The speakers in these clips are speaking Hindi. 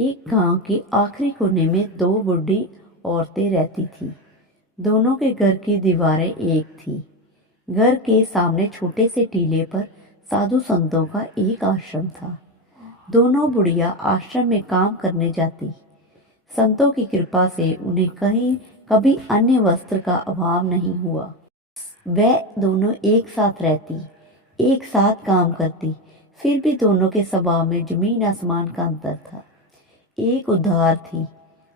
एक गांव के आखिरी कोने में दो बूढ़ी औरतें रहती थीं। दोनों के घर की दीवारें एक थीं। घर के सामने छोटे से टीले पर साधु संतों का एक आश्रम था। दोनों बुढ़िया आश्रम में काम करने जाती। संतों की कृपा से उन्हें कहीं कभी अन्य वस्त्र का अभाव नहीं हुआ। वह दोनों एक साथ रहती, एक साथ काम करती, फिर भी दोनों के स्वभाव में जमीन आसमान का अंतर था। एक उधार थी,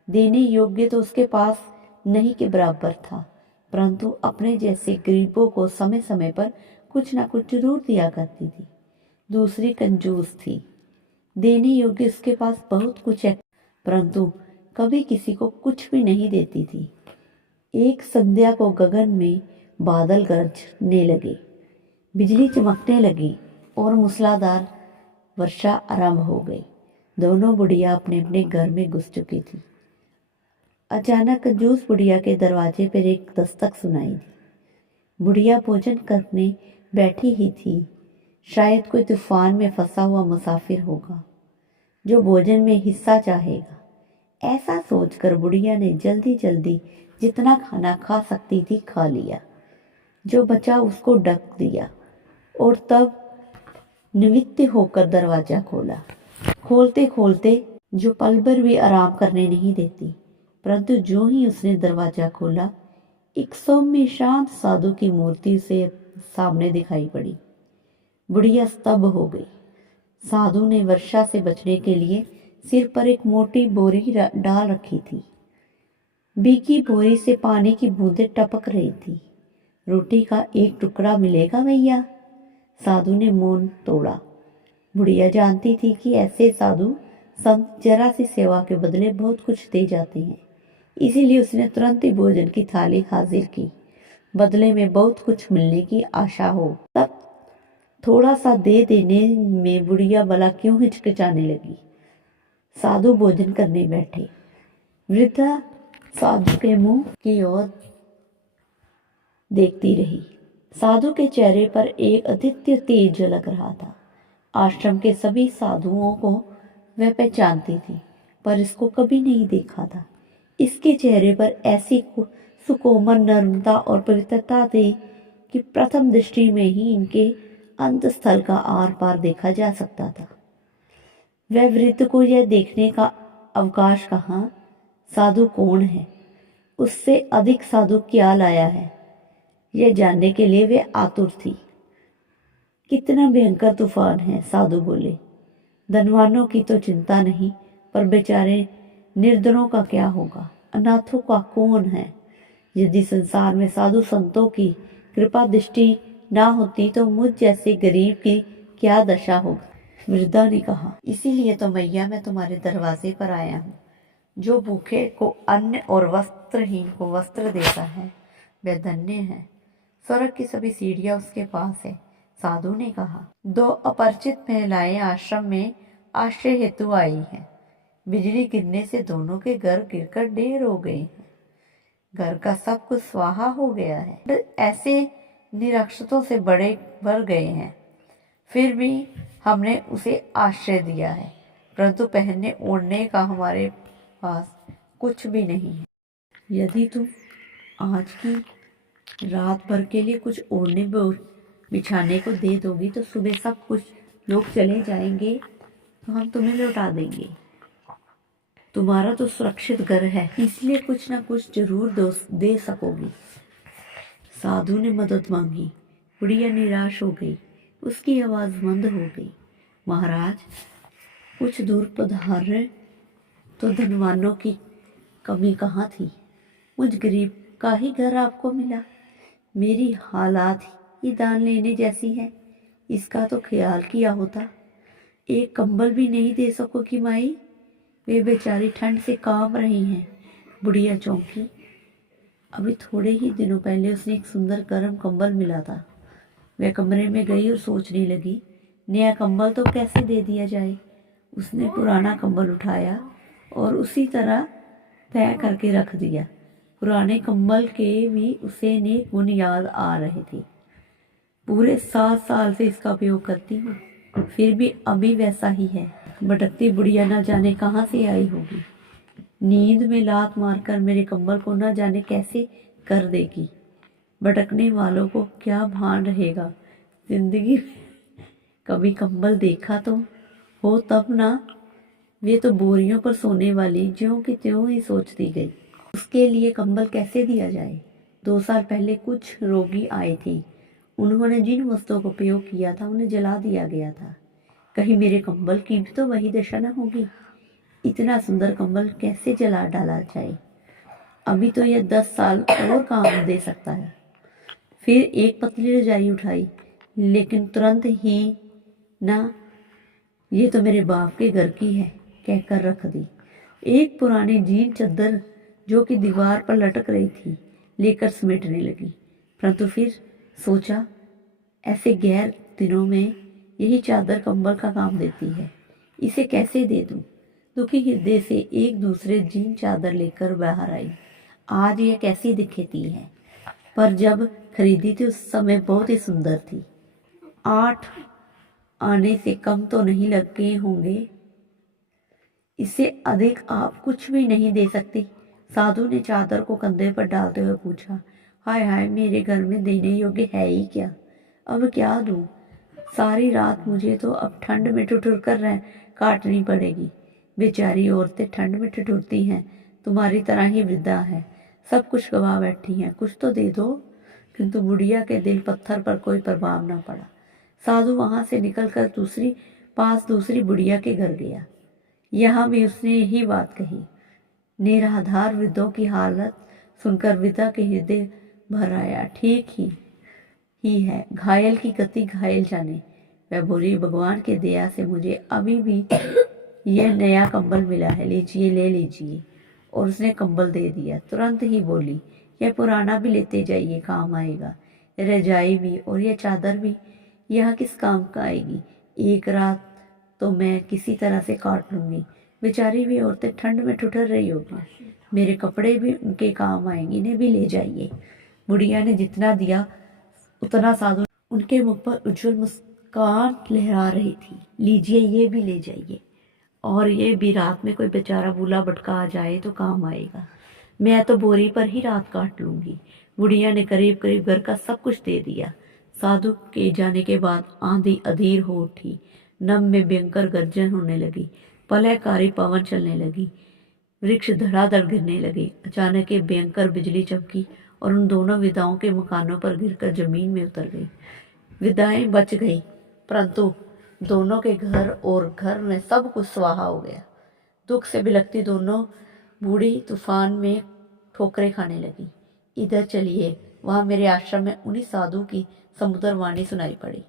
देने योग्य तो उसके पास नहीं के बराबर था, परंतु अपने जैसे गरीबों को समय समय पर कुछ न कुछ जरूर दिया करती थी। दूसरी कंजूस थी, देने योग्य उसके पास बहुत कुछ है, परंतु कभी किसी को कुछ भी नहीं देती थी। एक संध्या को गगन में बादल गरजने लगे, बिजली चमकने लगी और मूसलाधार वर्षा आरंभ हो गई। दोनों बुढ़िया अपने अपने घर में घुस चुकी थी। अचानक कंजूस बुढ़िया के दरवाजे पर एक दस्तक सुनाई दी। बुढ़िया भोजन करने बैठी ही थी। शायद कोई तूफान में फंसा हुआ मुसाफिर होगा जो भोजन में हिस्सा चाहेगा। ऐसा सोचकर बुढ़िया ने जल्दी जल्दी जितना खाना खा सकती थी खा लिया। जो बचा उसको ढक दिया और तब निवृत्त होकर दरवाजा खोला। खोलते खोलते जो पल भर भी आराम करने नहीं देती, परंतु जो ही उसने दरवाजा खोला, एक सौम्य शांत साधु की मूर्ति उसे सामने दिखाई पड़ी। बुढ़िया स्तब्ध हो गई। साधु ने वर्षा से बचने के लिए सिर पर एक मोटी बोरी डाल रखी थी। भीगी बोरी से पानी की बूंदें टपक रही थी। रोटी का एक टुकड़ा मिलेगा भैया? साधु ने मौन तोड़ा। बुढ़िया जानती थी कि ऐसे साधु संत जरा सी सेवा के बदले बहुत कुछ दे जाते हैं, इसीलिए उसने तुरंत ही भोजन की थाली हाजिर की। बदले में बहुत कुछ मिलने की आशा हो, तब थोड़ा सा दे देने में बुढ़िया भला क्यों हिचकिचाने लगी। साधु भोजन करने बैठे। वृद्धा साधु के मुंह की ओर देखती रही। साधु के चेहरे पर एक अद्वितीय तेज झलक रहा था। आश्रम के सभी साधुओं को वह पहचानती थी, पर इसको कभी नहीं देखा था। इसके चेहरे पर ऐसी सुकोमल नर्मता और पवित्रता थी कि प्रथम दृष्टि में ही इनके अंतस्थल का आर पार देखा जा सकता था। वह वृद्ध को यह देखने का अवकाश कहाँ, साधु कौन है, उससे अधिक साधु क्या लाया है, यह जानने के लिए वे आतुर थी। कितना भयंकर तूफान है, साधु बोले। धनवानों की तो चिंता नहीं, पर बेचारे निर्धनों का क्या होगा, अनाथों का कौन है? यदि संसार में साधु संतों की कृपा दृष्टि ना होती तो मुझ जैसे गरीब की क्या दशा होगी। वृद्धा ने कहा, इसीलिए तो मैया मैं तुम्हारे दरवाजे पर आया हूँ। जो भूखे को अन्न और वस्त्रहीन को वस्त्र देता है वह धन्य है। स्वर्ग की सभी सीढ़ियां उसके पास है। साधु ने कहा। दो अपरिचित महिलाएं आश्रम में आश्रय हेतु आई हैं। बिजली गिरने से दोनों के घर गिरकर ढेर हो गए हैं। घर का सब कुछ स्वाहा हो गया है। ऐसे निरक्षरों से बड़े भर गए हैं, फिर भी हमने उसे आश्रय दिया है, परंतु पहनने ओढ़ने का हमारे पास कुछ भी नहीं है। यदि तुम आज की रात भर के लिए कुछ ओढ़ने बिछाने को दे दोगी तो सुबह सब कुछ लोग चले जाएंगे तो हम तुम्हें लौटा देंगे। तुम्हारा तो सुरक्षित घर है, इसलिए कुछ ना कुछ जरूर दे सकोगी। साधु ने मदद मांगी। बुढ़िया निराश हो गई। उसकी आवाज मंद हो गई। महाराज, कुछ दूर पधारे तो धनवानों की कमी कहाँ थी? मुझ गरीब का ही घर आपको मिला। मेरी हालात ही दान लेने जैसी है, इसका तो ख्याल किया होता। एक कंबल भी नहीं दे सकोगी माई? वे बेचारी ठंड से कांप रही हैं। बुढ़िया चौंकी। अभी थोड़े ही दिनों पहले उसने एक सुंदर गर्म कंबल मिला था। वह कमरे में गई और सोचने लगी, नया कंबल तो कैसे दे दिया जाए। उसने पुराना कंबल उठाया और उसी तरह तय करके रख दिया। पुराने कंबल के भी उसे नेक गुण याद आ रहे थे। पूरे 7 साल से इसका उपयोग करती हूँ, फिर भी अभी वैसा ही है। भटकती बुढ़िया ना जाने कहाँ से आई होगी, नींद में लात मारकर मेरे कंबल को ना जाने कैसे कर देगी। भटकने वालों को क्या भान रहेगा, जिंदगी कभी कंबल देखा तो हो तब ना। वे तो बोरियों पर सोने वाली ज्यों की त्यों ही सोचती गई। उसके लिए कंबल कैसे दिया जाए। 2 साल पहले कुछ रोगी आए थे, उन्होंने जिन वस्तुओं का उपयोग किया था उन्हें जला दिया गया था। कहीं मेरे कंबल की भी तो वही दशा न होगी। इतना सुंदर कंबल कैसे जला डाला जाए। अभी तो यह 10 साल और काम दे सकता है। फिर एक पतली रजाई उठाई, लेकिन तुरंत ही ना, ये तो मेरे बाप के घर की है कहकर रख दी। एक पुरानी जीन चद्दर जो कि दीवार पर लटक रही थी लेकर समेटने लगी, परंतु फिर सोचा ऐसे गैर दिनों में यही चादर कंबल का काम देती है, इसे कैसे दे दूं। दुखी हृदय से एक दूसरे जीन चादर लेकर बाहर आई। आज यह कैसी दिखती है, पर जब खरीदी थी उस समय बहुत ही सुंदर थी। 8 आने से कम तो नहीं लगे होंगे, इससे अधिक आप कुछ भी नहीं दे सकती। साधु ने चादर को कंधे पर डालते हुए पूछा। हाय हाय, मेरे घर में देने योग्य है ही क्या, अब क्या दूं। सारी रात मुझे तो अब ठंड में ठिठुर कर काटनी पड़ेगी। बेचारी औरतें ठंड में ठिठुरती हैं, तुम्हारी तरह ही वृद्धा है, सब कुछ गवा बैठी हैं, कुछ तो दे दो। किंतु बुढ़िया के दिल पत्थर पर कोई प्रभाव न पड़ा। साधु वहां से निकलकर दूसरी बुढ़िया के घर गया। यहाँ भी उसने यही बात कही। निराधार वृद्धों की हालत सुनकर वृद्धा के हृदय भर आया। ठीक ही है, घायल की गति घायल जाने। वह बोली, भगवान के दया से मुझे अभी भी यह नया कंबल मिला है, लीजिए, ले लीजिए। और उसने कंबल दे दिया। तुरंत ही बोली, यह पुराना भी लेते जाइए, काम आएगा। रजाई भी और यह चादर भी यह किस काम का आएगी। एक रात तो मैं किसी तरह से काट लूंगी। बेचारी भी औरतें ठंड में ठुठर रही होगी, मेरे कपड़े भी उनके काम आएंगे, इन्हें भी ले जाइए। बुढ़िया ने जितना दिया उतना साधु, उनके मुख पर उज्जवल मुस्कान लहरा रही थी। लीजिए, ये भी ले जाइए, और ये भी रात में कोई बेचारा बूला भटका आ जाए तो काम आएगा। मैं तो बोरी पर ही रात काट लूंगी। बुढ़िया ने करीब करीब घर का सब कुछ दे दिया। साधु के जाने के बाद आंधी अधीर हो उठी। नभ में भयंकर गर्जन होने लगी, प्रलयकारी पवन चलने लगी, वृक्ष धड़ाधड़ गिरने लगे। अचानक एक भयंकर बिजली चमकी और उन दोनों विधवाओं के मकानों पर गिरकर जमीन में उतर गई। विधवाएं बच गई, परंतु दोनों के घर और घर में सब कुछ स्वाहा हो गया। दुख से बिलखती दोनों बूढ़ी तूफान में ठोकरें खाने लगी। इधर चलिए, वहां मेरे आश्रम में उन्हीं साधु की समुद्र वाणी सुनाई पड़ी।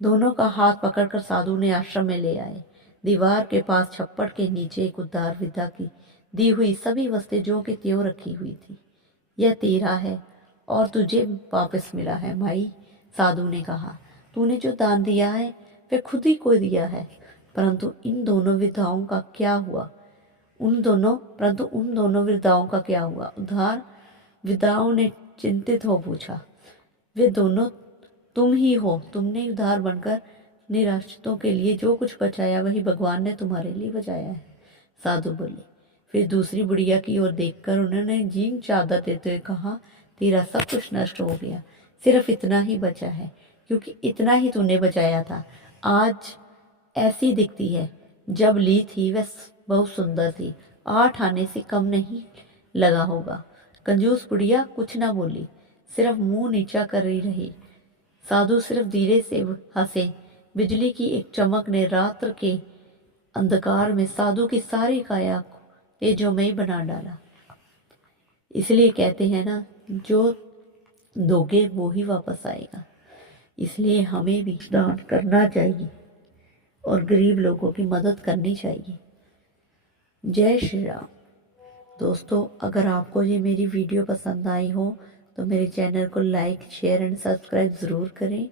दोनों का हाथ पकड़कर साधु ने आश्रम में ले आए। दीवार के पास छप्पड़ के नीचे एक उद्धार विद्या की दी हुई सभी वस्तुएं जो कि त्यों रखी हुई थी। यह तेरा है और तुझे वापस मिला है माई, साधु ने कहा। तूने जो दान दिया है वह खुद ही को दिया है, परंतु उन दोनों विधवाओं का क्या हुआ। उद्धार विधवाओं ने चिंतित हो पूछा। वे दोनों तुम ही हो, तुमने उद्धार बनकर निराश्रितों के लिए जो कुछ बचाया वही भगवान ने तुम्हारे लिए बचाया है, साधु बोले। फिर दूसरी बुढ़िया की ओर देखकर उन्होंने जीन चादर देते हुए कहा, तेरा सब कुछ नष्ट हो गया, सिर्फ इतना ही बचा है, क्योंकि इतना ही तूने बचाया था। आज ऐसी दिखती है, जब ली थी वह बहुत सुंदर थी। 8 आने से कम नहीं लगा होगा। कंजूस बुढ़िया कुछ ना बोली, सिर्फ मुंह नीचा कर ही रही। साधु सिर्फ धीरे से हंसे। बिजली की एक चमक ने रात्र के अंधकार में साधु की सारी काया को तेजोमयी बना डाला। इसलिए कहते हैं ना, जो दोगे वो ही वापस आएगा। इसलिए हमें भी दान करना चाहिए और गरीब लोगों की मदद करनी चाहिए। जय श्री राम। दोस्तों, अगर आपको ये मेरी वीडियो पसंद आई हो तो मेरे चैनल को लाइक, शेयर एंड सब्सक्राइब ज़रूर करें।